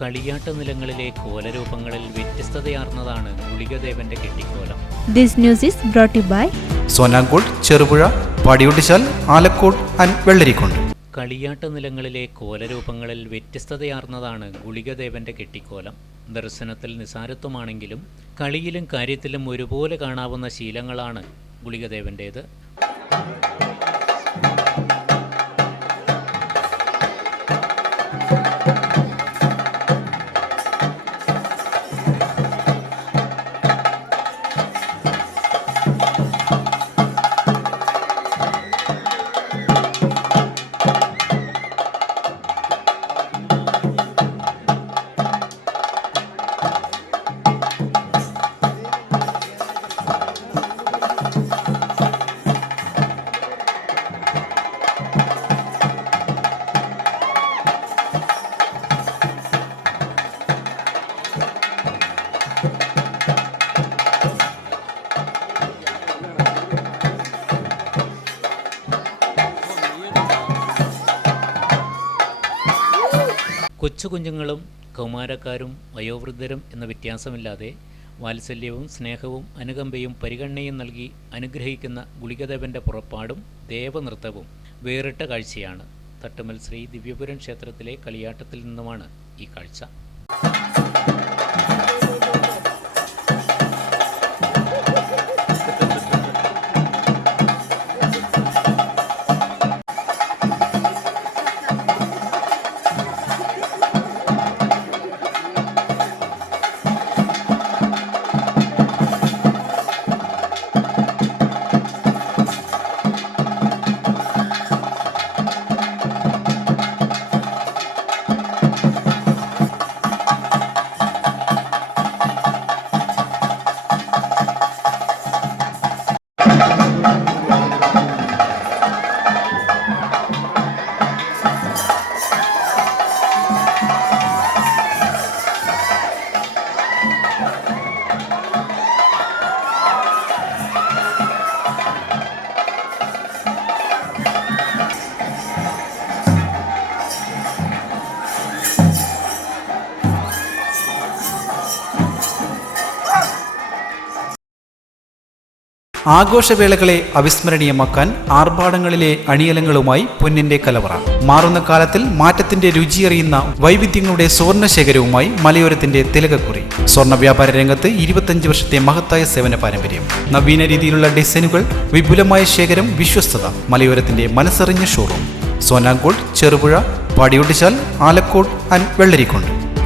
കളിയാട്ട നിലങ്ങളിലെ കോലരൂപങ്ങളിൽ വ്യത്യസ്തതയാർന്നതാണ് ഗുളികദേവന്റെ കെട്ടിക്കോലം. This news is brought by Sonankode, Cherupuzha, Padiyottuchal, Alakode and Vellarikundu. കളിയാട്ട നിലങ്ങളിലെ കോലരൂപങ്ങളിൽ വ്യത്യസ്തതയാർന്നതാണ് ഗുളികദേവന്റെ കെട്ടിക്കോലം. ദർശനത്തിൽ നിസാരത്വമാണെങ്കിലും കളിയിലും കാര്യത്തിലും ഒരുപോലെ കാണാവുന്ന ശീലങ്ങളാണ് ഗുളികദേവൻ്റേത്. കൊച്ചുകുഞ്ഞുങ്ങളും കൗമാരക്കാരും വയോവൃദ്ധരും എന്ന വ്യത്യാസമില്ലാതെ വാത്സല്യവും സ്നേഹവും അനുകമ്പയും പരിഗണനയും നൽകി അനുഗ്രഹിക്കുന്ന ഗുളികദേവന്റെ പുറപ്പാടും ദേവനൃത്തവും വേറിട്ട കാഴ്ചയാണ്. തട്ടുമൽ ശ്രീ ദിവ്യപുരം ക്ഷേത്രത്തിലെ കളിയാട്ടത്തിൽ നിന്നുമാണ് ഈ കാഴ്ച. ആഘോഷവേളകളെ അവിസ്മരണീയമാക്കാൻ ആർഭാടങ്ങളിലെ അണിയലങ്ങളുമായി പൊന്നിന്റെ കലവറ. മാറുന്ന കാലത്തിൽ മാറ്റത്തിന്റെ രുചിയറിയുന്ന വൈവിധ്യങ്ങളുടെ സ്വർണ്ണശേഖരവുമായി മലയോരത്തിന്റെ തിലകക്കുറി. സ്വർണ്ണ വ്യാപാര രംഗത്ത് 25 വർഷത്തെ മഹത്തായ സേവന പാരമ്പര്യം. നവീന രീതിയിലുള്ള ഡിസൈനുകൾ, വിപുലമായ ശേഖരം, വിശ്വസ്തത. മലയോരത്തിന്റെ മനസ്സറിഞ്ഞ ഷോറൂം. സോനാങ്കോട്, ചെറുപുഴ, പാടിയൊട്ടിച്ചാൽ, ആലക്കോട് ആൻഡ് വെള്ളരിക്കുണ്ട്.